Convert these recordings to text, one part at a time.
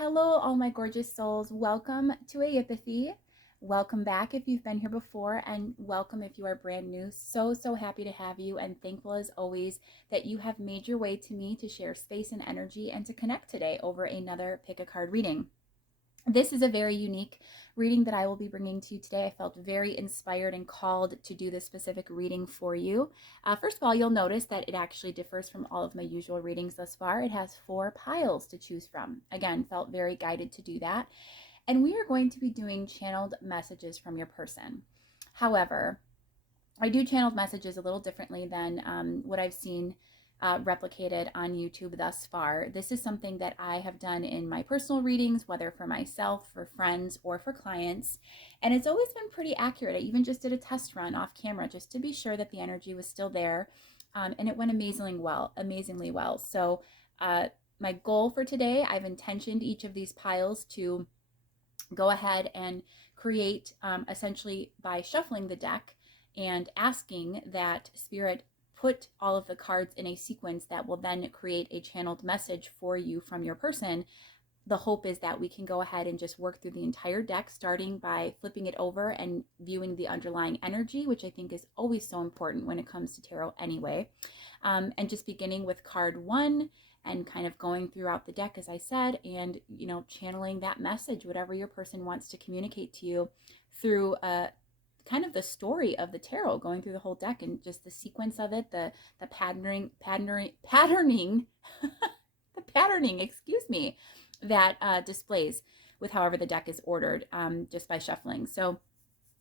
Hello, all my gorgeous souls. Welcome to Aeipathy. Welcome back if you've been here before, and welcome if you are brand new. So happy to have you, and thankful as always that you have made your way to me to share space and energy and to connect today over another pick a card reading. This is a very unique reading that I will be bringing to you today. I felt very inspired and called to do this specific reading for you. First of all, you'll notice that it actually differs from all of my usual readings thus far. It has 4 piles to choose from. Again, felt very guided to do that. And we are going to be doing channeled messages from your person. However, I do channeled messages a little differently than what I've seen replicated on YouTube thus far. This is something that I have done in my personal readings, whether for myself, for friends, or for clients. And it's always been pretty accurate. I even just did a test run off camera just to be sure that the energy was still there. And it went amazingly well. So my goal for today, I've intentioned each of these piles to go ahead and create essentially by shuffling the deck and asking that Spirit put all of the cards in a sequence that will then create a channeled message for you from your person. The hope is that we can go ahead and just work through the entire deck, starting by flipping it over and viewing the underlying energy, which I think is always so important when it comes to tarot anyway. And just beginning with card 1 and kind of going throughout the deck, as I said, and, channeling that message, whatever your person wants to communicate to you through kind of the story of the tarot, going through the whole deck and just the sequence of it, the patterning, the patterning, that displays with however the deck is ordered, just by shuffling. So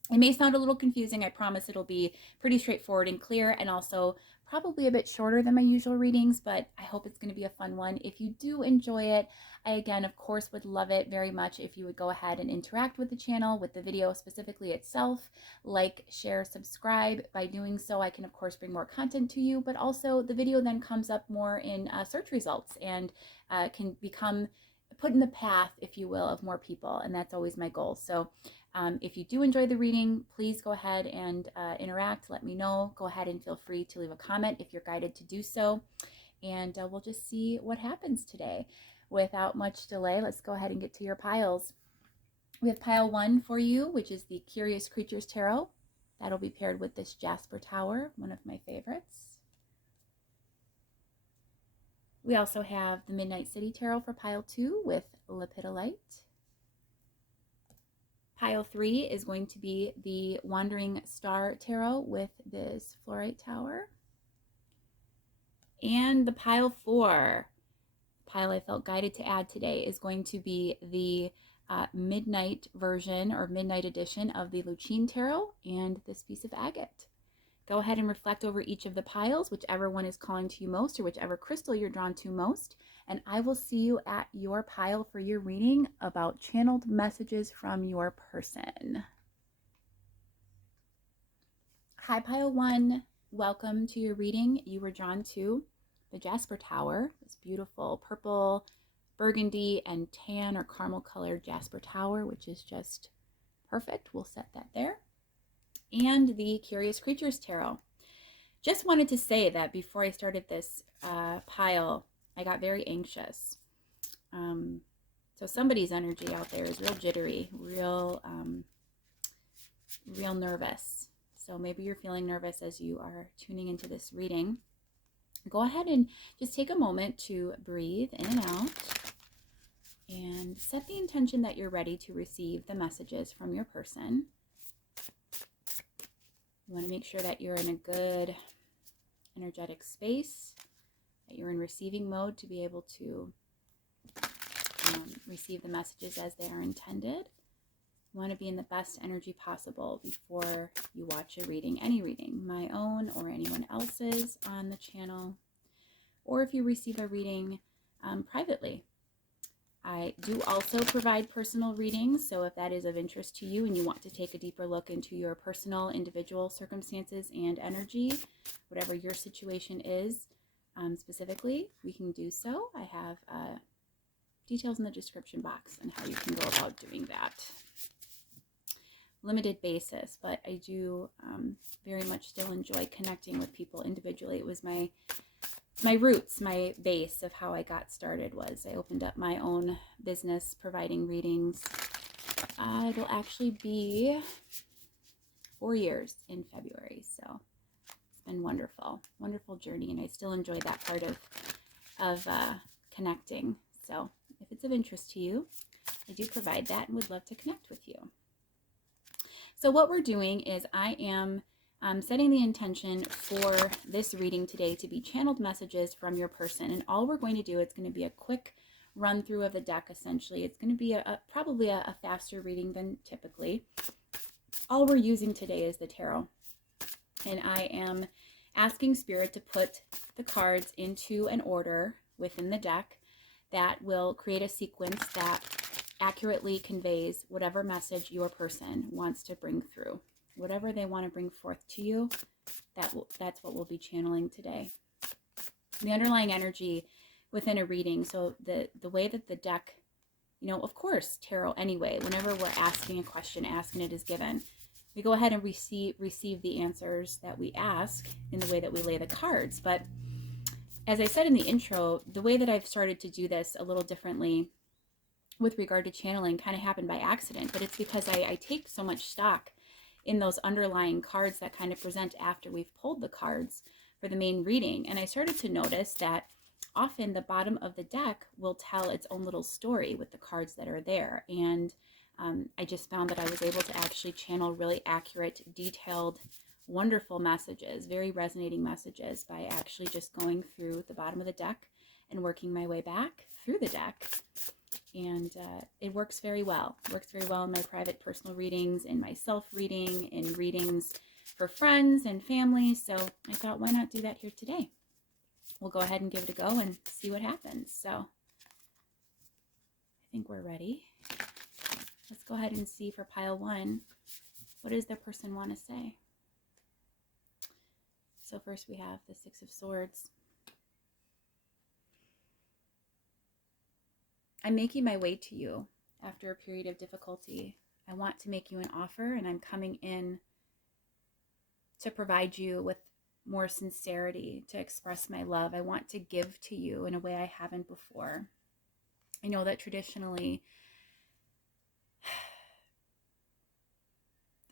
it may sound a little confusing. I promise it'll be pretty straightforward and clear, and also probably a bit shorter than my usual readings, but I hope it's going to be a fun one. If you do enjoy it, I again, of course, would love it very much if you would go ahead and interact with the channel, with the video specifically itself, like, share, subscribe. By doing so, I can, of course, bring more content to you, but also the video then comes up more in search results and can become put in the path, if you will, of more people, and that's always my goal. So if you do enjoy the reading, please go ahead and interact. Let me know. Go ahead and feel free to leave a comment if you're guided to do so. And we'll just see what happens today. Without much delay, let's go ahead and get to your piles. We have pile 1 for you, which is the Curious Creatures Tarot. That'll be paired with this Jasper Tower, one of my favorites. We also have the Midnight City Tarot for pile 2 with Lepidolite. Pile 3 is going to be the Wandering Star Tarot with this Fluorite Tower. And the pile 4, pile I felt guided to add today, is going to be the midnight version or midnight edition of the Lucine Tarot and this piece of agate. Go ahead and reflect over each of the piles, whichever one is calling to you most or whichever crystal you're drawn to most. And I will see you at your pile for your reading about channeled messages from your person. Hi, pile 1. Welcome to your reading. You were drawn to the Jasper Tower, this beautiful purple, burgundy, and tan or caramel colored Jasper Tower, which is just perfect. We'll set that there. And the Curious Creatures Tarot. Just wanted to say that before I started this pile, I got very anxious. So somebody's energy out there is real jittery, real nervous. So maybe you're feeling nervous as you are tuning into this reading. Go ahead and just take a moment to breathe in and out and set the intention that you're ready to receive the messages from your person. You want to make sure that you're in a good energetic space, that you're in receiving mode to be able to receive the messages as they are intended. You want to be in the best energy possible before you watch a reading, any reading, my own or anyone else's on the channel, or if you receive a reading privately. I do also provide personal readings, so if that is of interest to you and you want to take a deeper look into your personal, individual circumstances and energy, whatever your situation is specifically, we can do so. I have details in the description box on how you can go about doing that. Limited basis, but I do very much still enjoy connecting with people individually. It was my my roots, my base of how I got started was I opened up my own business providing readings. It'll actually be 4 years in February, so it's been wonderful, wonderful journey, and I still enjoy that part of connecting. So if it's of interest to you, I do provide that and would love to connect with you. So what we're doing is I am setting the intention for this reading today to be channeled messages from your person. And all we're going to do, it's going to be a quick run through of the deck, essentially. It's going to be probably a faster reading than typically. All we're using today is the tarot. And I am asking Spirit to put the cards into an order within the deck that will create a sequence that accurately conveys whatever message your person wants to bring through. Whatever they want to bring forth to you, that's what we'll be channeling today. The underlying energy within a reading, so the way that the deck, of course, tarot anyway, whenever we're asking a question, asking it is given. We go ahead and receive the answers that we ask in the way that we lay the cards. But as I said in the intro, the way that I've started to do this a little differently with regard to channeling kind of happened by accident, but it's because I take so much stock in those underlying cards that kind of present after we've pulled the cards for the main reading. And I started to notice that often the bottom of the deck will tell its own little story with the cards that are there. And I just found that I was able to actually channel really accurate, detailed, wonderful messages, very resonating messages, by actually just going through the bottom of the deck and working my way back through the deck. And it works very well. It works very well in my private personal readings, in my self-reading, in readings for friends and family. So I thought, why not do that here today? We'll go ahead and give it a go and see what happens. So I think we're ready. Let's go ahead and see for pile 1, what does their person want to say? So first we have the 6 of Swords. I'm making my way to you after a period of difficulty. I want to make you an offer, and I'm coming in to provide you with more sincerity, to express my love. I want to give to you in a way I haven't before. I know that traditionally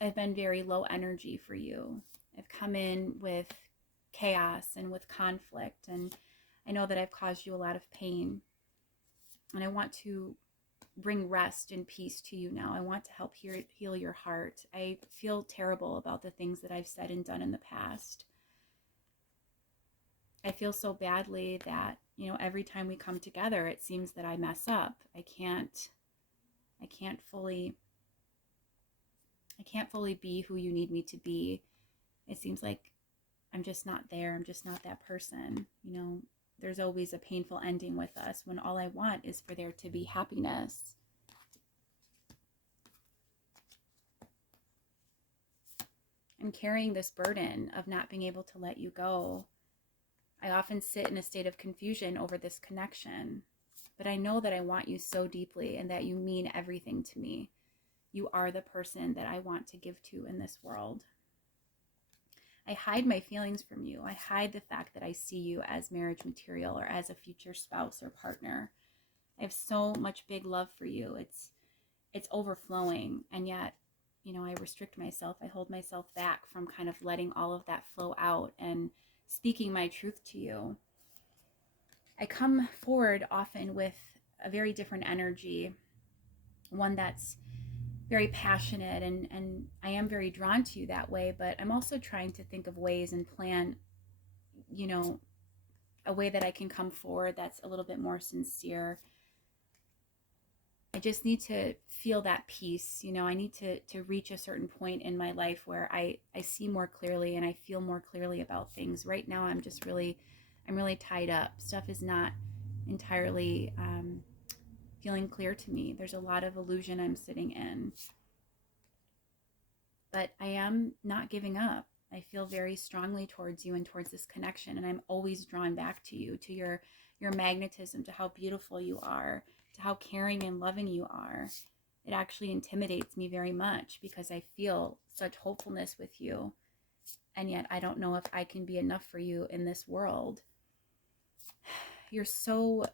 I've been very low energy for you. I've come in with chaos and with conflict, and I know that I've caused you a lot of pain. And I want to bring rest and peace to you now. I want to help heal your heart. I feel terrible about the things that I've said and done in the past. I feel so badly that, every time we come together, it seems that I mess up. I can't fully be who you need me to be. It seems like I'm just not there. I'm just not that person. There's always a painful ending with us when all I want is for there to be happiness. I'm carrying this burden of not being able to let you go. I often sit in a state of confusion over this connection, but I know that I want you so deeply and that you mean everything to me. You are the person that I want to give to in this world. I hide my feelings from you. I hide the fact that I see you as marriage material or as a future spouse or partner. I have so much big love for you. It's overflowing, and yet, I restrict myself. I hold myself back from kind of letting all of that flow out and speaking my truth to you. I come forward often with a very different energy, one that's very passionate, and I am very drawn to you that way, but I'm also trying to think of ways and plan, a way that I can come forward that's a little bit more sincere. I just need to feel that peace. I need to reach a certain point in my life where I see more clearly and I feel more clearly about things. Right now, I'm really tied up. Stuff is not entirely feeling clear to me. There's a lot of illusion I'm sitting in. But I am not giving up. I feel very strongly towards you and towards this connection, and I'm always drawn back to you, to your magnetism, to how beautiful you are, to how caring and loving you are. It actually intimidates me very much because I feel such hopefulness with you, and yet I don't know if I can be enough for you in this world. you're so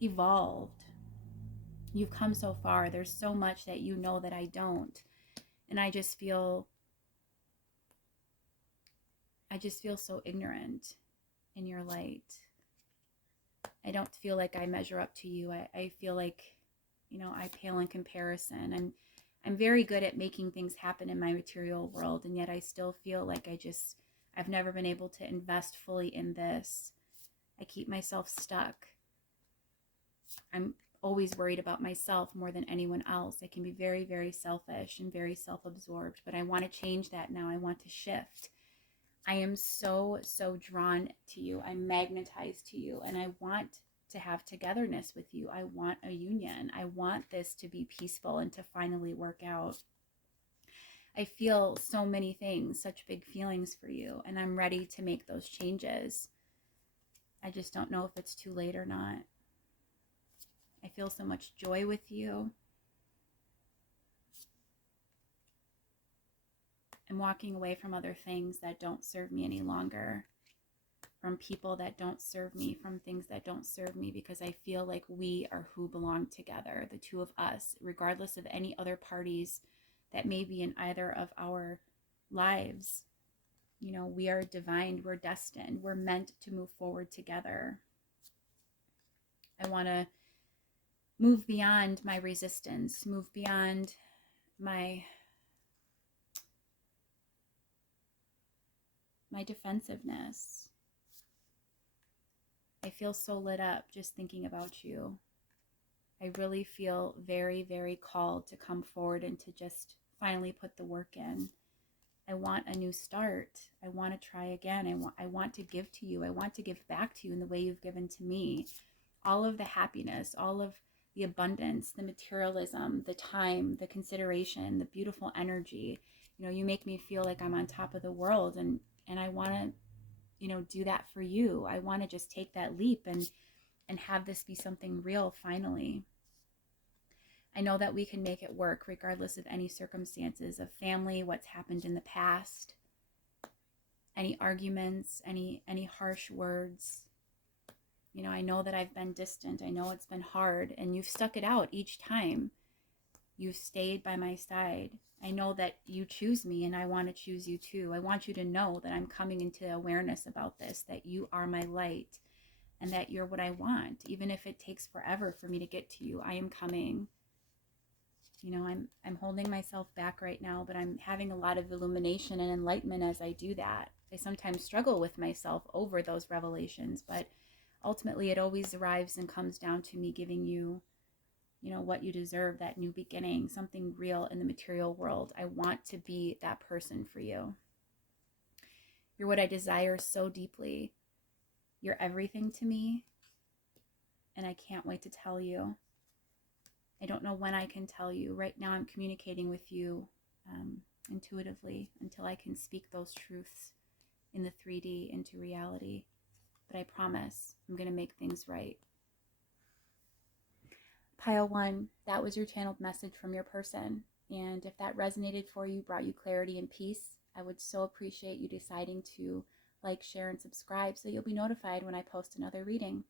evolved. You've come so far. There's so much that you know that I don't. And I just feel so ignorant in your light. I don't feel like I measure up to you. I feel like, I pale in comparison. And I'm very good at making things happen in my material world. And yet I still feel like I've never been able to invest fully in this. I keep myself stuck. I'm always worried about myself more than anyone else. I can be very, very selfish and very self-absorbed, but I want to change that now. I want to shift. I am so, so drawn to you. I'm magnetized to you, and I want to have togetherness with you. I want a union. I want this to be peaceful and to finally work out. I feel so many things, such big feelings for you, and I'm ready to make those changes. I just don't know if it's too late or not. I feel so much joy with you. I'm walking away from other things that don't serve me any longer, from people that don't serve me, from things that don't serve me, because I feel like we are who belong together, the two of us, regardless of any other parties that may be in either of our lives. We are divine, we're destined, we're meant to move forward together. I want to move beyond my resistance, move beyond my defensiveness. I feel so lit up just thinking about you. I really feel very, very called to come forward and to just finally put the work in. I want a new start. I want to try again. I want to give to you. I want to give back to you in the way you've given to me. All of the happiness, all of the abundance, the materialism, the time, the consideration, the beautiful energy. You make me feel like I'm on top of the world, and I want to, do that for you. I want to just take that leap and have this be something real finally. I know that we can make it work regardless of any circumstances of family, what's happened in the past, any arguments, any harsh words. I know that I've been distant. I know it's been hard, and you've stuck it out each time. You've stayed by my side. I know that you choose me, and I want to choose you too. I want you to know that I'm coming into awareness about this, that you are my light, and that you're what I want. Even if it takes forever for me to get to you, I am coming. I'm holding myself back right now, but I'm having a lot of illumination and enlightenment as I do that. I sometimes struggle with myself over those revelations, but ultimately it always arrives and comes down to me giving you, what you deserve, that new beginning, something real in the material world. I want to be that person for you. You're what I desire so deeply. You're everything to me, and I can't wait to tell you. I don't know when I can tell you. Right now I'm communicating with you intuitively until I can speak those truths in the 3D into reality. But I promise I'm going to make things right. Pile 1, that was your channeled message from your person. And if that resonated for you, brought you clarity and peace, I would so appreciate you deciding to like, share, and subscribe so you'll be notified when I post another reading.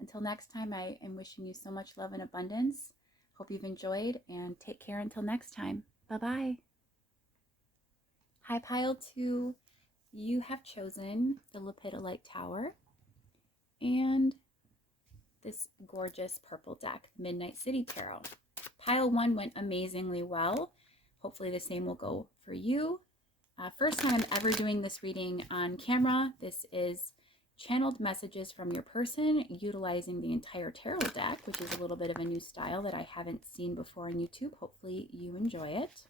Until next time, I am wishing you so much love and abundance. Hope you've enjoyed, and take care until next time. Bye-bye. Hi, Pile 2. You have chosen the Lepidolite Tower and this gorgeous purple deck, Midnight City Tarot. Pile 1 went amazingly well. Hopefully the same will go for you. First time I'm ever doing this reading on camera. This is channeled messages from your person utilizing the entire tarot deck, which is a little bit of a new style that I haven't seen before on YouTube. Hopefully you enjoy it.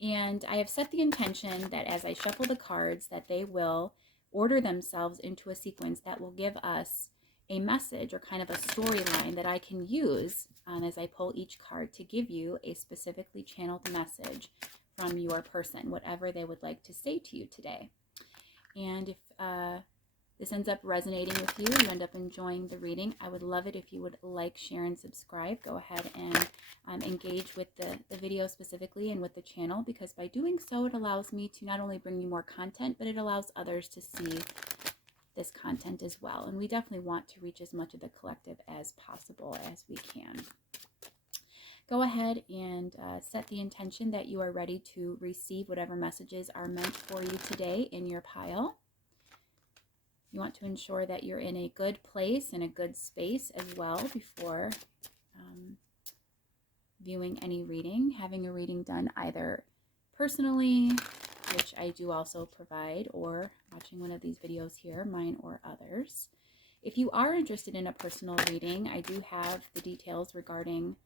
And I have set the intention that as I shuffle the cards, that they will order themselves into a sequence that will give us a message or kind of a storyline that I can use as I pull each card to give you a specifically channeled message from your person, whatever they would like to say to you today. And if this ends up resonating with you, you end up enjoying the reading, I would love it if you would like, share, and subscribe. Go ahead and engage with the video specifically and with the channel, because by doing so, it allows me to not only bring you more content, but it allows others to see this content as well. And we definitely want to reach as much of the collective as possible as we can. Go ahead and set the intention that you are ready to receive whatever messages are meant for you today in your pile. You want to ensure that you're in a good place and a good space as well before viewing any reading. Having a reading done either personally, which I do also provide, or watching one of these videos here, mine or others. If you are interested in a personal reading, I do have the details regarding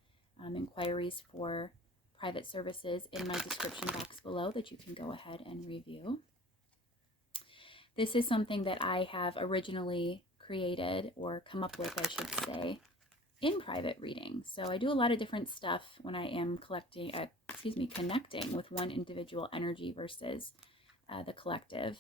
inquiries for private services in my description box below that you can go ahead and review. This is something that I have originally created, or come up with, I should say, in private reading. So I do a lot of different stuff when I am connecting with one individual energy versus the collective.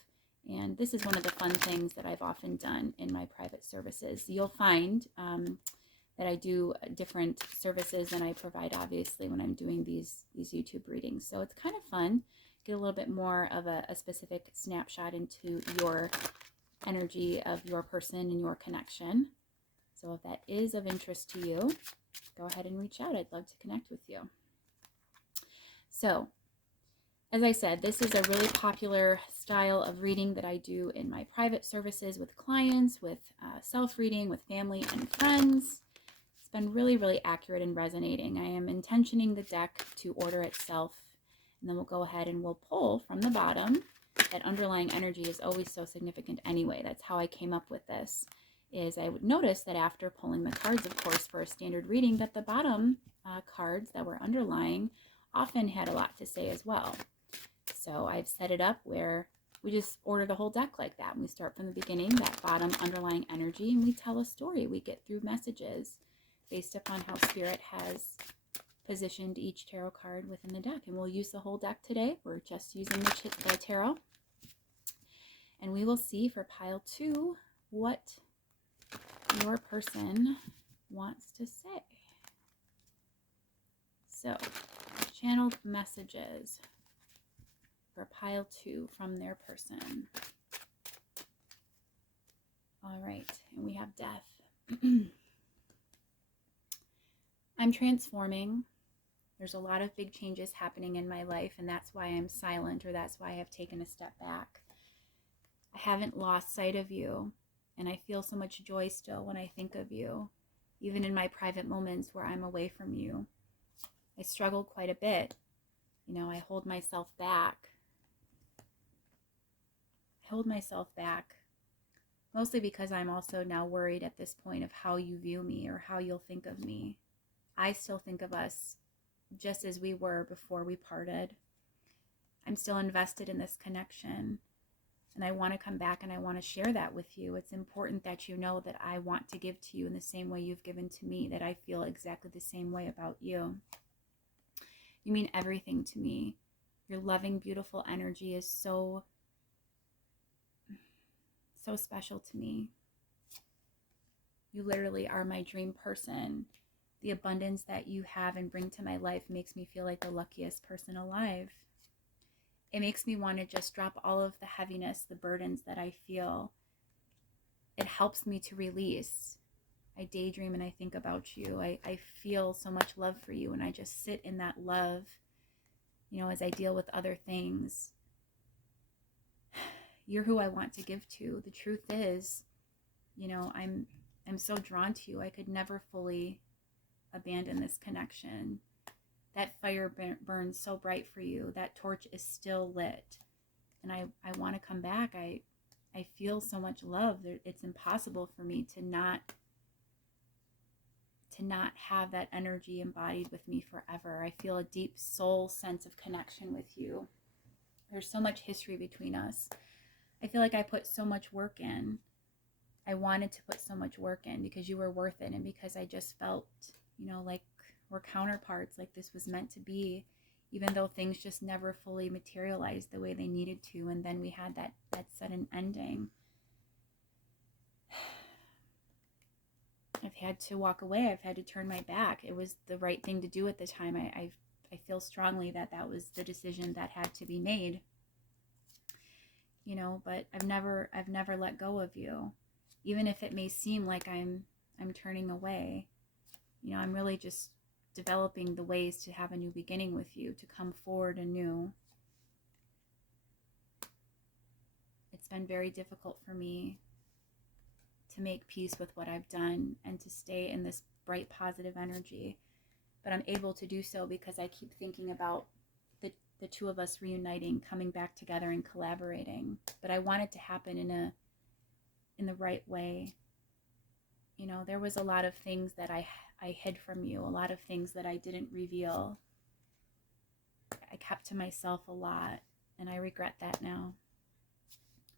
And this is one of the fun things that I've often done in my private services. You'll find that I do different services than I provide, obviously, when I'm doing these YouTube readings. So it's kind of fun. Get a little bit more of a specific snapshot into your energy of your person and your connection. So if that is of interest to you, go ahead and reach out. I'd love to connect with you. So, as I said, this is a really popular style of reading that I do in my private services with clients, with self-reading, with family and friends. It's been really, really accurate and resonating. I am intentioning the deck to order itself, and then we'll go ahead and we'll pull from the bottom. That underlying energy is always so significant anyway. That's how I came up with this, is I would notice that after pulling the cards, of course, for a standard reading, that the bottom cards that were underlying often had a lot to say as well. So I've set it up where we just order the whole deck like that. And we start from the beginning, that bottom underlying energy, and we tell a story. We get through messages based upon how Spirit has positioned each tarot card within the deck. And we'll use the whole deck today. We're just using the tarot. And we will see for pile 2 what your person wants to say. So, channeled messages for pile 2 from their person. All right, and we have death. I'm transforming. There's a lot of big changes happening in my life, and that's why I'm silent, or that's why I've taken a step back. I haven't lost sight of you, and I feel so much joy still when I think of you, even in my private moments where I'm away from you. I struggle quite a bit. You know, I hold myself back. Mostly because I'm also now worried at this point of how you view me or how you'll think of me. I still think of us just as we were before we parted. I'm still invested in this connection, and I want to come back and I want to share that with you. It's important that you know that I want to give to you in the same way you've given to me, that I feel exactly the same way about you. You mean everything to me. Your loving, beautiful energy is so special to me. You literally are my dream person. The abundance that you have and bring to my life makes me feel like the luckiest person alive. It makes me want to just drop all of the heaviness, the burdens that I feel. It helps me to release. I daydream and I think about you. I feel so much love for you, and I just sit in that love, you know, as I deal with other things. You're who I want to give to. The truth is, you know, I'm so drawn to you. I could never fully abandon this connection. That fire burns so bright for you. That torch is still lit. And I want to come back. I feel so much love. It's impossible for me to not have that energy embodied with me forever. I feel a deep soul sense of connection with you. There's so much history between us. I feel like I put so much work in. I wanted to put so much work in because you were worth it, and because I just felt, you know, like we're counterparts, like this was meant to be, even though things just never fully materialized the way they needed to, and then we had that sudden ending. I've had to walk away. I've had to turn my back. It was the right thing to do at the time. I feel strongly that was the decision that had to be made. but I've never let go of you. Even if it may seem like I'm turning away, I'm really just developing the ways to have a new beginning with you, to come forward anew. It's been very difficult for me to make peace with what I've done and to stay in this bright, positive energy. But I'm able to do so because I keep thinking about the two of us reuniting, coming back together and collaborating. But I want it to happen in the right way. There was a lot of things that I hid from you, a lot of things that I didn't reveal. I kept to myself a lot, and I regret that now.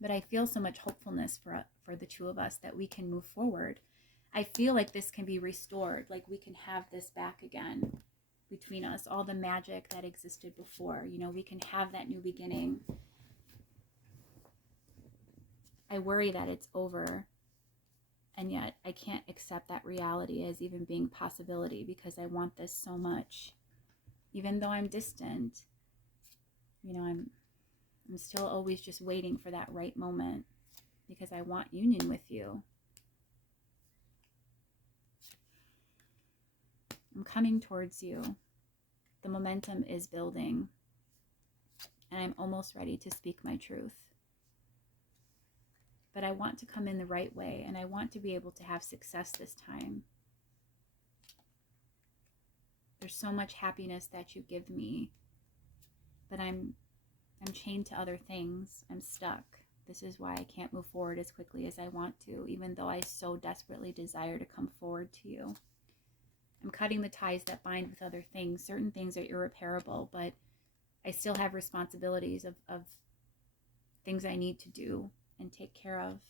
But I feel so much hopefulness for the two of us that we can move forward. I feel like this can be restored, like we can have this back again between us, all the magic that existed before. We can have that new beginning. I worry that it's over, and yet I can't accept that reality as even being a possibility because I want this so much. Even though I'm distant, I'm still always just waiting for that right moment because I want union with you. I'm coming towards you. The momentum is building, and I'm almost ready to speak my truth. But I want to come in the right way, and I want to be able to have success this time. There's so much happiness that you give me, but I'm chained to other things. I'm stuck. This is why I can't move forward as quickly as I want to, even though I so desperately desire to come forward to you. I'm cutting the ties that bind with other things. Certain things are irreparable, but I still have responsibilities of things I need to do and take care of.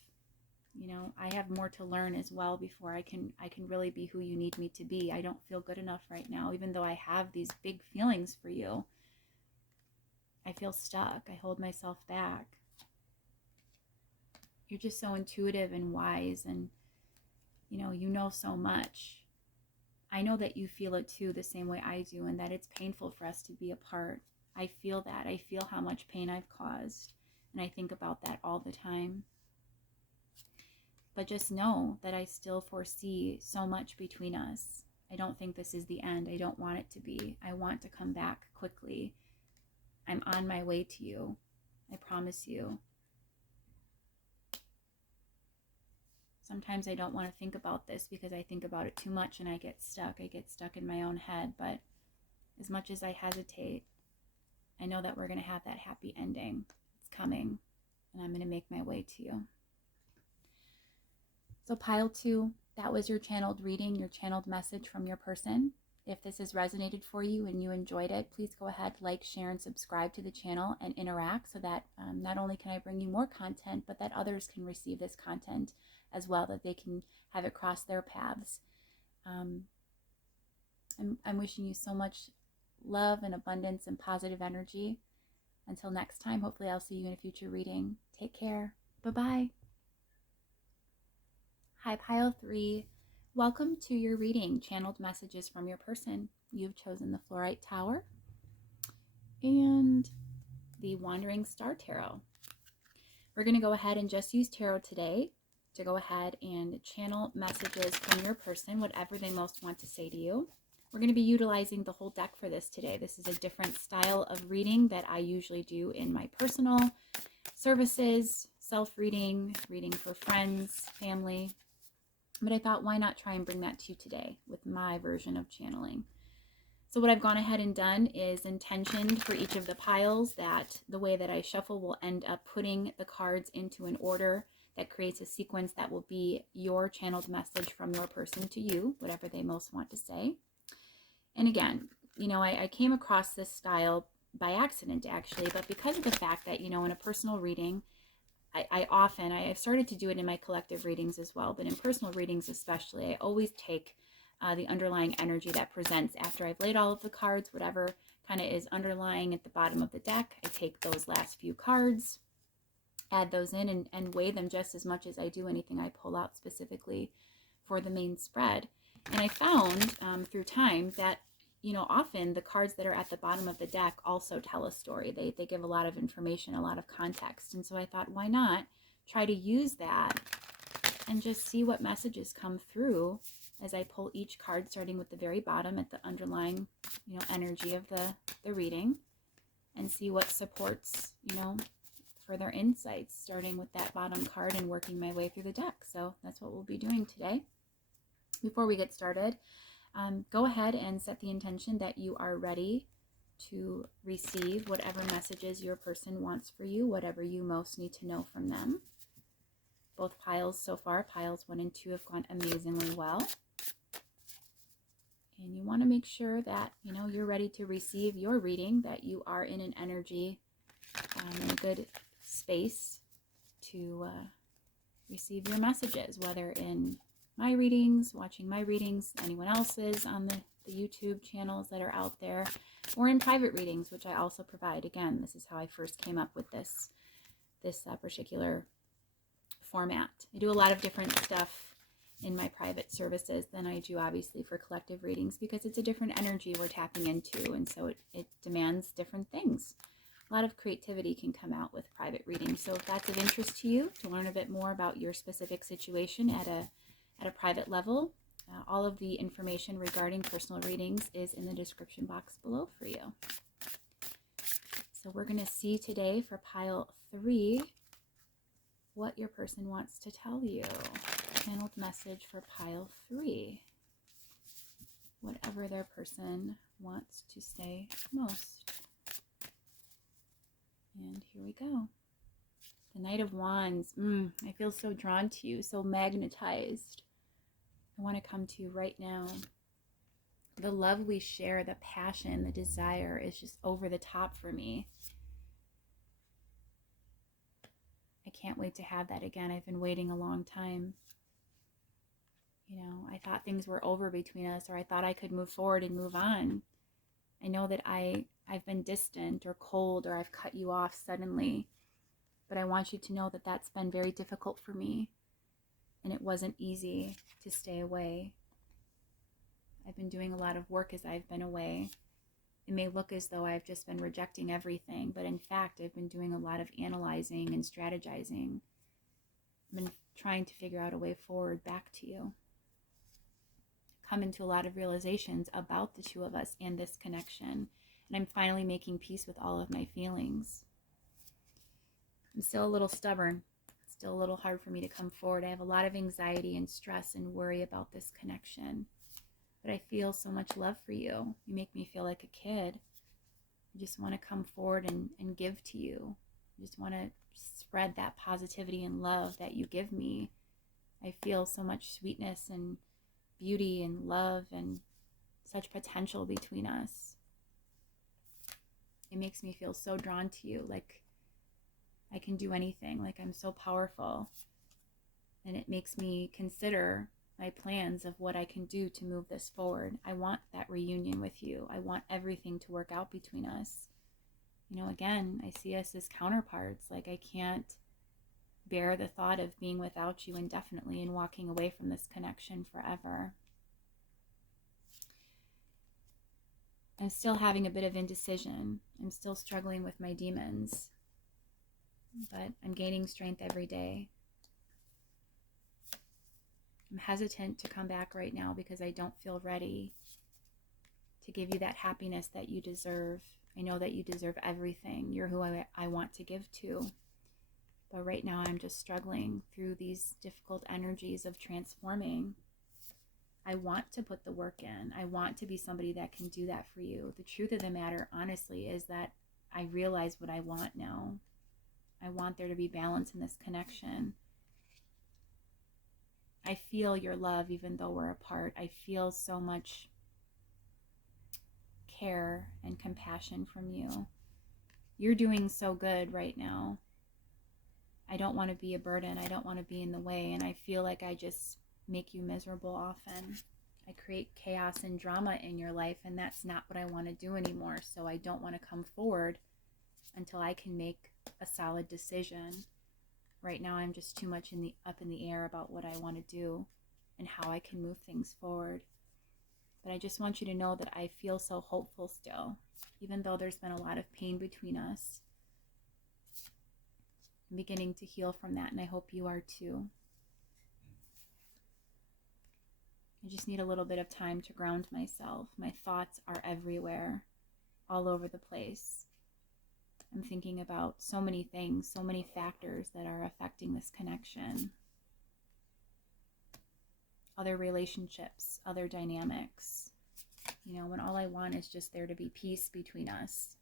I have more to learn as well before I can really be who you need me to be. I don't feel good enough right now, even though I have these big feelings for you. I feel stuck. I hold myself back. You're just so intuitive and wise, and you know so much. I know that you feel it too, the same way I do, and that it's painful for us to be apart. I feel that. I feel how much pain I've caused, and I think about that all the time. But just know that I still foresee so much between us. I don't think this is the end. I don't want it to be. I want to come back quickly. I'm on my way to you. I promise you. Sometimes I don't want to think about this because I think about it too much and I get stuck. I get stuck in my own head. But as much as I hesitate, I know that we're going to have that happy ending. It's coming, and I'm going to make my way to you. So pile 2, that was your channeled reading, your channeled message from your person. If this has resonated for you and you enjoyed it, please go ahead, like, share, and subscribe to the channel and interact so that not only can I bring you more content, but that others can receive this content as well, that they can have it cross their paths. I'm wishing you so much love and abundance and positive energy. Until next time, hopefully I'll see you in a future reading. Take care. Bye-bye. Hi, pile 3. Welcome to your reading, channeled messages from your person. You've chosen the Fluorite Tower and the Wandering Star Tarot. We're going to go ahead and just use tarot today to go ahead and channel messages from your person, whatever they most want to say to you. We're going to be utilizing the whole deck for this today. This is a different style of reading that I usually do in my personal services, self-reading, reading for friends, family. But I thought, why not try and bring that to you today with my version of channeling? So what I've gone ahead and done is intentioned for each of the piles that the way that I shuffle will end up putting the cards into an order that creates a sequence that will be your channeled message from your person to you, whatever they most want to say. And again, I came across this style by accident, actually, but because of the fact that, in a personal reading, I've started to do it in my collective readings as well, but in personal readings especially, I always take the underlying energy that presents after I've laid all of the cards, whatever kind of is underlying at the bottom of the deck. I take those last few cards, add those in, and weigh them just as much as I do anything I pull out specifically for the main spread. And I found through time that often the cards that are at the bottom of the deck also tell a story. They give a lot of information, a lot of context. And so I thought, why not try to use that and just see what messages come through as I pull each card, starting with the very bottom at the underlying, energy of the reading, and see what supports, further insights, starting with that bottom card and working my way through the deck. So that's what we'll be doing today. Before we get started, go ahead and set the intention that you are ready to receive whatever messages your person wants for you, whatever you most need to know from them. Both piles so far, piles 1 and 2, have gone amazingly well. And you want to make sure that, you're ready to receive your reading, that you are in an energy, in a good space to receive your messages, whether in my readings, watching my readings, anyone else's on the YouTube channels that are out there, or in private readings, which I also provide. Again, this is how I first came up with this particular format. I do a lot of different stuff in my private services than I do obviously for collective readings, because it's a different energy we're tapping into, and so it demands different things. A lot of creativity can come out with private readings. So if that's of interest to you, to learn a bit more about your specific situation at a private level, all of the information regarding personal readings is in the description box below for you. So we're going to see today for pile 3 what your person wants to tell you. Channeled message for pile 3. Whatever their person wants to say most. And here we go. The Knight of Wands. I feel so drawn to you, so magnetized. I want to come to you right now. The love we share, the passion, the desire is just over the top for me. I can't wait to have that again. I've been waiting a long time. I thought things were over between us, or I thought I could move forward and move on. I know that I've been distant or cold, or I've cut you off suddenly. But I want you to know that that's been very difficult for me. And it wasn't easy to stay away. I've been doing a lot of work as I've been away. It may look as though I've just been rejecting everything, but in fact, I've been doing a lot of analyzing and strategizing. I've been trying to figure out a way forward back to you. Come into a lot of realizations about the two of us and this connection. And I'm finally making peace with all of my feelings. I'm still a little stubborn. It's still a little hard for me to come forward. I have a lot of anxiety and stress and worry about this connection. But I feel so much love for you. You make me feel like a kid. I just want to come forward and give to you. I just want to spread that positivity and love that you give me. I feel so much sweetness and beauty and love and such potential between us. It makes me feel so drawn to you, like I can do anything, like I'm so powerful. And it makes me consider my plans of what I can do to move this forward. I want that reunion with you. I want everything to work out between us. Again, I see us as counterparts. Like I can't bear the thought of being without you indefinitely and walking away from this connection forever. I'm still having a bit of indecision. I'm still struggling with my demons, but I'm gaining strength every day. I'm hesitant to come back right now because I don't feel ready to give you that happiness that you deserve. I know that you deserve everything. You're who I want to give to. But right now I'm just struggling through these difficult energies of transforming. I want to put the work in. I want to be somebody that can do that for you. The truth of the matter, honestly, is that I realize what I want now. I want there to be balance in this connection. I feel your love even though we're apart. I feel so much care and compassion from you. You're doing so good right now. I don't want to be a burden. I don't want to be in the way. And I feel like I just make you miserable often. I create chaos and drama in your life, and that's not what I want to do anymore. So I don't want to come forward until I can make a solid decision. Right now I'm just too much up in the air about what I want to do and how I can move things forward. But I just want you to know that I feel so hopeful still, even though there's been a lot of pain between us. I'm beginning to heal from that, and I hope you are too. I just need a little bit of time to ground myself. My thoughts are everywhere, all over the place. I'm thinking about so many things, so many factors that are affecting this connection. Other relationships, other dynamics. You know, when all I want is just there to be peace between us.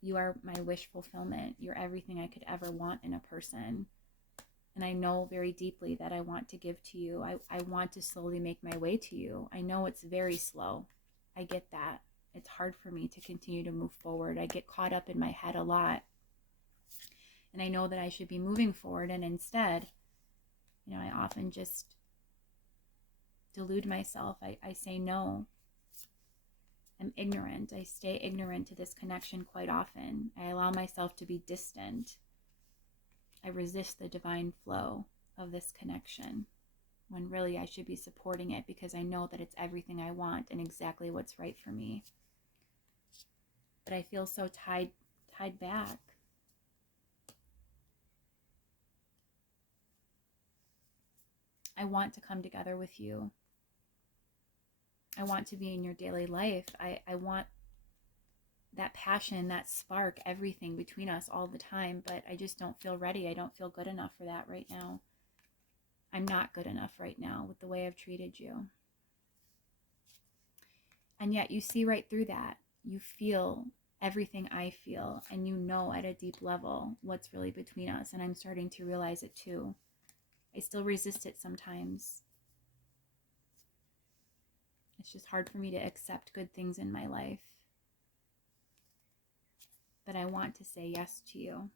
You are my wish fulfillment. You're everything I could ever want in a person. And I know very deeply that I want to give to you. I want to slowly make my way to you. I know it's very slow. I get that. It's hard for me to continue to move forward. I get caught up in my head a lot. And I know that I should be moving forward. And instead, you know, I often just delude myself. I say no. I'm ignorant. I stay ignorant to this connection quite often. I allow myself to be distant. I resist the divine flow of this connection when really I should be supporting it because I know that it's everything I want and exactly what's right for me. But I feel so tied back. I want to come together with you. I want to be in your daily life. I want that passion, that spark, everything between us all the time, but I just don't feel ready. I don't feel good enough for that right now. I'm not good enough right now with the way I've treated you. And yet you see right through that. You feel everything I feel, and you know at a deep level what's really between us, and I'm starting to realize it too. I still resist it sometimes. It's just hard for me to accept good things in my life. But I want to say yes to you.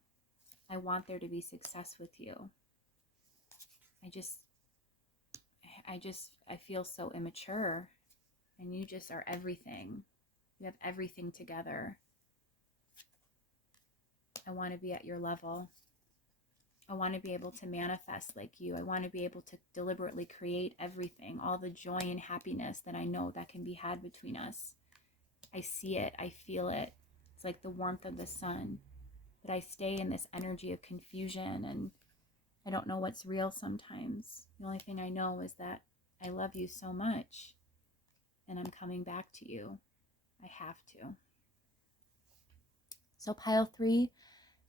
I want there to be success with you. I feel so immature, and you just are everything. You have everything together. I want to be at your level. I want to be able to manifest like you. I want to be able to deliberately create everything, all the joy and happiness that I know that can be had between us. I see it. I feel it. It's like the warmth of the sun. But I stay in this energy of confusion, and I don't know what's real sometimes. The only thing I know is that I love you so much, and I'm coming back to you. I have to. So pile 3,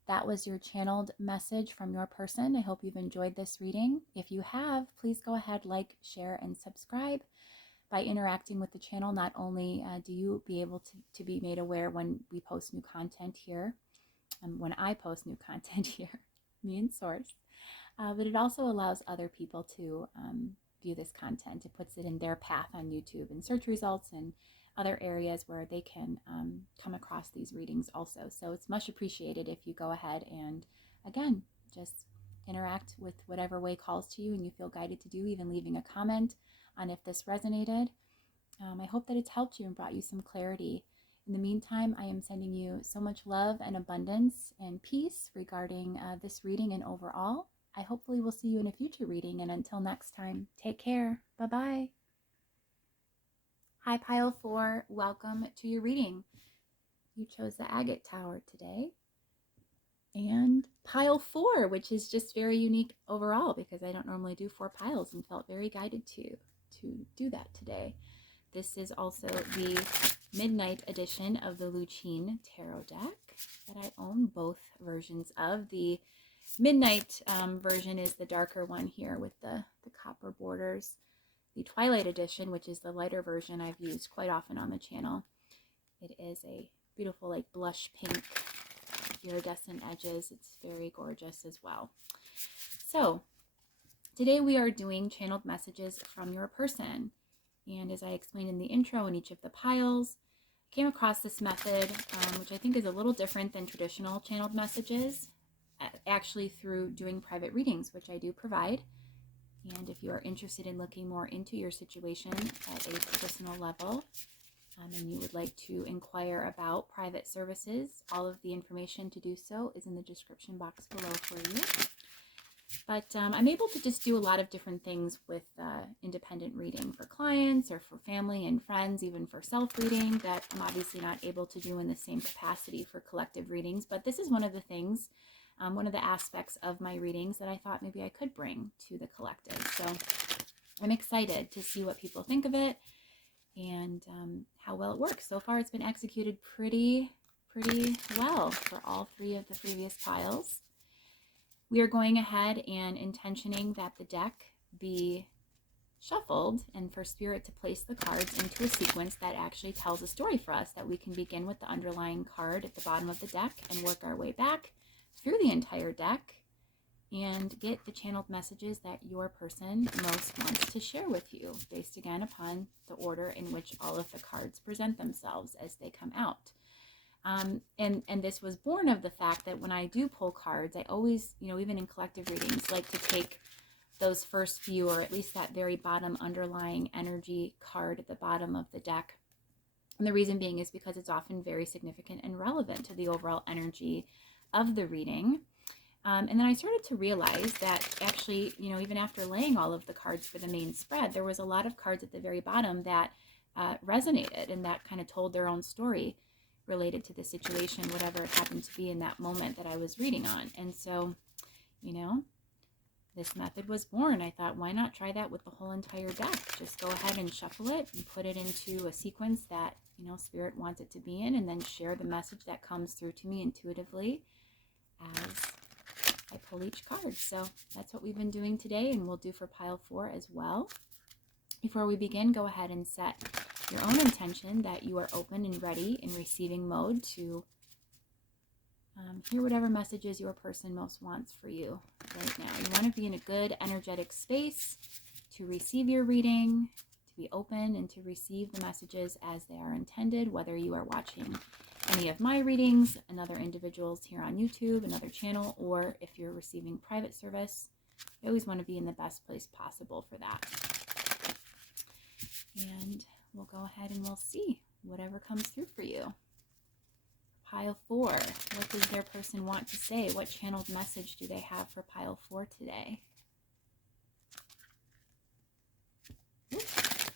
that was your channeled message from your person. I hope you've enjoyed this reading. If you have, please go ahead, like, share, and subscribe. By interacting with the channel, not only do you be able to be made aware when we post new content here, when I post new content here, me and Source, but it also allows other people to view this content. It puts it in their path on YouTube and search results and other areas where they can come across these readings also. So it's much appreciated if you go ahead and, again, just interact with whatever way calls to you and you feel guided to do, even leaving a comment on if this resonated. I hope that it's helped you and brought you some clarity. In the meantime, I am sending you so much love and abundance and peace regarding this reading and overall. I hopefully will see you in a future reading, and until next time, take care. Bye-bye. Hi, Pile 4. Welcome to your reading. You chose the Agate Tower today. And Pile 4, which is just very unique overall because I don't normally do 4 piles and felt very guided to do that today. This is also the Midnight edition of the Lucine Tarot deck that I own both versions of. The Midnight version is the darker one here with the copper borders. The Twilight edition, which is the lighter version, I've used quite often on the channel. It is a beautiful like blush pink iridescent edges. It's very gorgeous as well. So today we are doing channeled messages from your person. And as I explained in the intro in each of the piles, I came across this method, which I think is a little different than traditional channeled messages, actually through doing private readings, which I do provide. And if you are interested in looking more into your situation at a personal level, and you would like to inquire about private services, all of the information to do so is in the description box below for you. But I'm able to just do a lot of different things with independent reading for clients or for family and friends, even for self-reading, that I'm obviously not able to do in the same capacity for collective readings. But this is one of the things, one of the aspects of my readings that I thought maybe I could bring to the collective. So I'm excited to see what people think of it and how well it works. So far, it's been executed pretty well for all 3 of the previous piles. We are going ahead and intentioning that the deck be shuffled and for Spirit to place the cards into a sequence that actually tells a story for us, that we can begin with the underlying card at the bottom of the deck and work our way back through the entire deck and get the channeled messages that your person most wants to share with you, based again upon the order in which all of the cards present themselves as they come out. And this was born of the fact that when I do pull cards, I always, even in collective readings, like to take those first few, or at least that very bottom underlying energy card at the bottom of the deck. And the reason being is because it's often very significant and relevant to the overall energy of the reading. And then I started to realize that actually, even after laying all of the cards for the main spread, there was a lot of cards at the very bottom that resonated and that kind of told their own story related to the situation, whatever it happened to be in that moment that I was reading on. And so, this method was born. I thought, why not try that with the whole entire deck? Just go ahead and shuffle it and put it into a sequence that, Spirit wants it to be in, and then share the message that comes through to me intuitively as I pull each card. So that's what we've been doing today, and we'll do for pile 4 as well. Before we begin, go ahead and set your own intention that you are open and ready in receiving mode to hear whatever messages your person most wants for you right now. You want to be in a good energetic space to receive your reading, to be open and to receive the messages as they are intended, whether you are watching any of my readings, another individuals here on YouTube, another channel, or if you're receiving private service. You always want to be in the best place possible for that. And we'll go ahead and we'll see whatever comes through for you. Pile 4, what does their person want to say? What channeled message do they have for pile 4 today? Oops.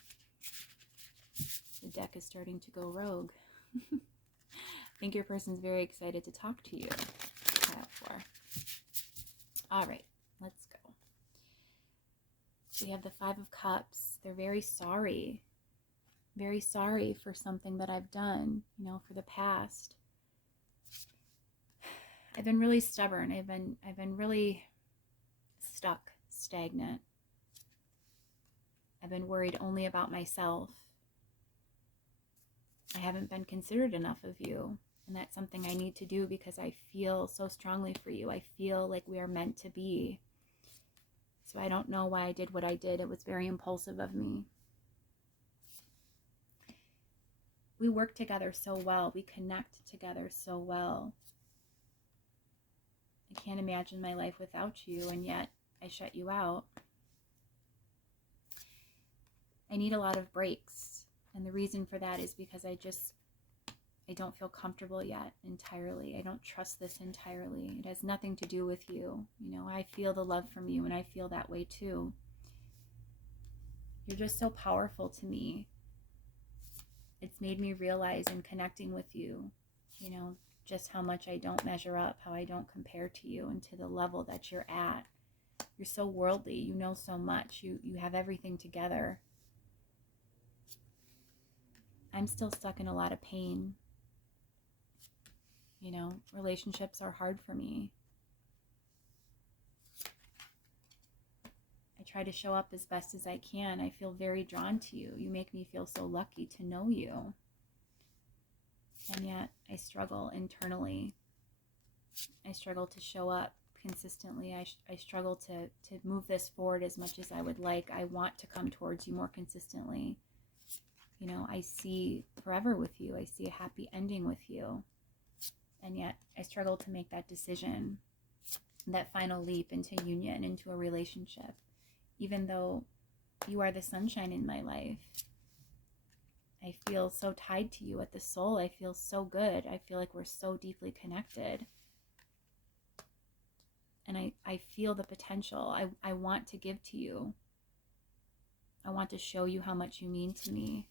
The deck is starting to go rogue. I think your person's very excited to talk to you. Pile 4. All right, let's go. We have the 5 of Cups. They're very sorry for something that I've done, for the past. I've been really stubborn. I've been really stuck, stagnant. I've been worried only about myself. I haven't been considerate enough of you, and that's something I need to do because I feel so strongly for you. I feel like we are meant to be. So I don't know why I did what I did. It was very impulsive of me. We work together so well. We connect together so well. I can't imagine my life without you, and yet I shut you out. I need a lot of breaks, and the reason for that is because I don't feel comfortable yet entirely. I don't trust this entirely. It has nothing to do with you. I feel the love from you, and I feel that way too. You're just so powerful to me. It's made me realize in connecting with you, just how much I don't measure up, how I don't compare to you and to the level that you're at. You're so worldly. You know so much. You have everything together. I'm still stuck in a lot of pain. Relationships are hard for me. I try to show up as best as I can. I feel very drawn to you. You make me feel so lucky to know you. And yet I struggle internally. I struggle to show up consistently. I struggle to move this forward as much as I would like. I want to come towards you more consistently. I see forever with you. I see a happy ending with you. And yet I struggle to make that decision, that final leap into union, into a relationship, even though you are the sunshine in my life. I feel so tied to you at the soul. I feel so good. I feel like we're so deeply connected. And I feel the potential. I want to give to you. I want to show you how much you mean to me.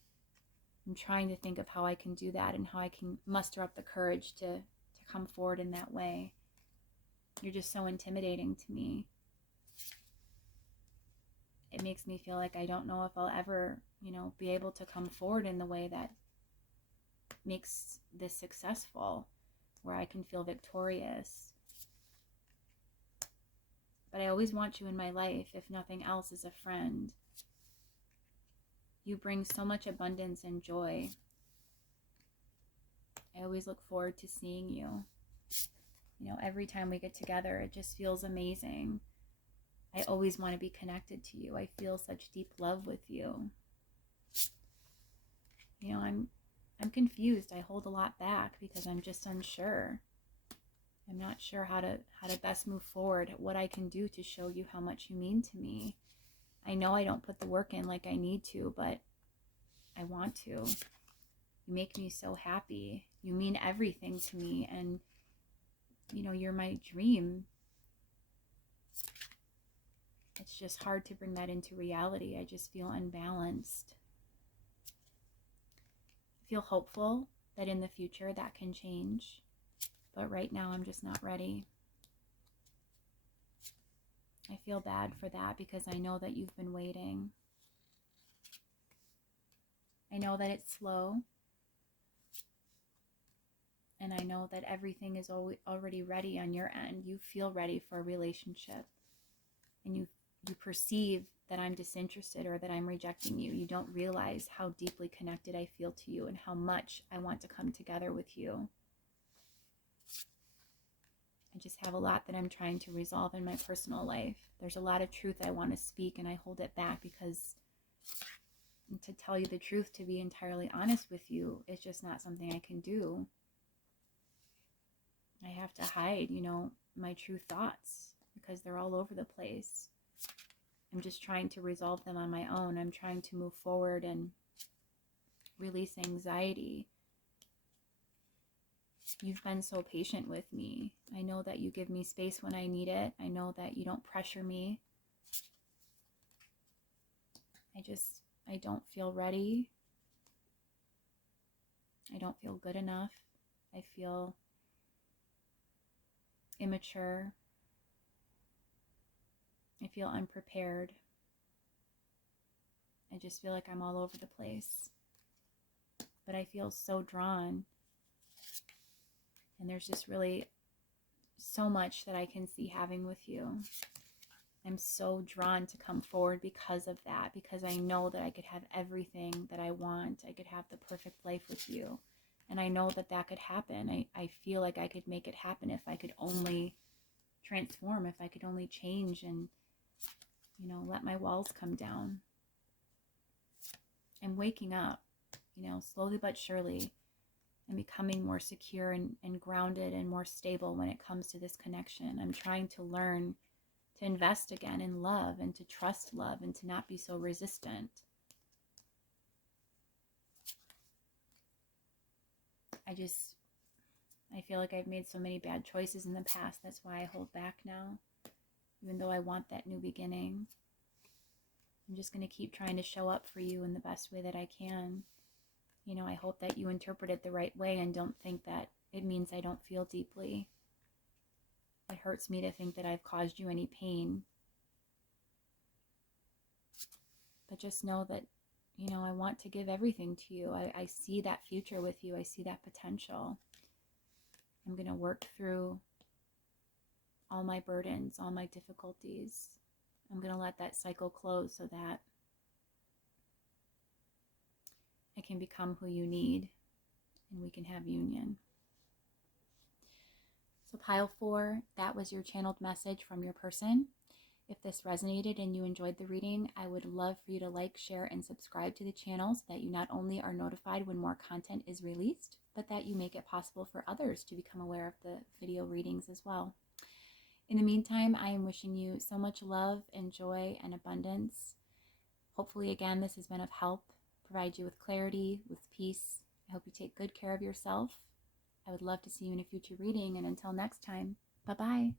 I'm trying to think of how I can do that and how I can muster up the courage to come forward in that way. You're just so intimidating to me. It makes me feel like I don't know if I'll ever, be able to come forward in the way that makes this successful, where I can feel victorious. But I always want you in my life, if nothing else, as a friend. You bring so much abundance and joy. I always look forward to seeing you. Every time we get together, it just feels amazing. I always want to be connected to you. I feel such deep love with you. I'm confused. I hold a lot back because I'm just unsure. I'm not sure how to best move forward, what I can do to show you how much you mean to me. I know I don't put the work in like I need to, but I want to. You make me so happy. You mean everything to me, and you're my dream. It's just hard to bring that into reality. I just feel unbalanced. I feel hopeful that in the future that can change, but right now I'm just not ready. I feel bad for that because I know that you've been waiting. I know that it's slow, and I know that everything is already ready on your end. You feel ready for a relationship, and you perceive that I'm disinterested or that I'm rejecting you. You don't realize how deeply connected I feel to you and how much I want to come together with you. I just have a lot that I'm trying to resolve in my personal life. There's a lot of truth I want to speak, and I hold it back because, to tell you the truth, to be entirely honest with you, is just not something I can do. I have to hide, my true thoughts because they're all over the place. I'm just trying to resolve them on my own. I'm trying to move forward and release anxiety. You've been so patient with me. I know that you give me space when I need it. I know that you don't pressure me. I don't feel ready. I don't feel good enough. I feel immature. I feel unprepared. I just feel like I'm all over the place. But I feel so drawn. And there's just really so much that I can see having with you. I'm so drawn to come forward because of that, because I know that I could have everything that I want. I could have the perfect life with you. And I know that that could happen. I feel like I could make it happen if I could only transform, if I could only change and, let my walls come down. I'm waking up, slowly but surely, and becoming more secure and grounded and more stable when it comes to this connection. I'm trying to learn to invest again in love and to trust love and to not be so resistant. I feel like I've made so many bad choices in the past. That's why I hold back now, even though I want that new beginning. I'm just going to keep trying to show up for you in the best way that I can. I hope that you interpret it the right way and don't think that it means I don't feel deeply. It hurts me to think that I've caused you any pain. But just know that, I want to give everything to you. I see that future with you. I see that potential. I'm going to work through all my burdens, all my difficulties. I'm going to let that cycle close so that I can become who you need and we can have union. So pile 4, that was your channeled message from your person. If this resonated and you enjoyed the reading, I would love for you to like, share, and subscribe to the channel so that you not only are notified when more content is released, but that you make it possible for others to become aware of the video readings as well. In the meantime, I am wishing you so much love and joy and abundance. Hopefully, again, this has been of help, provide you with clarity, with peace. I hope you take good care of yourself. I would love to see you in a future reading, and until next time, bye-bye.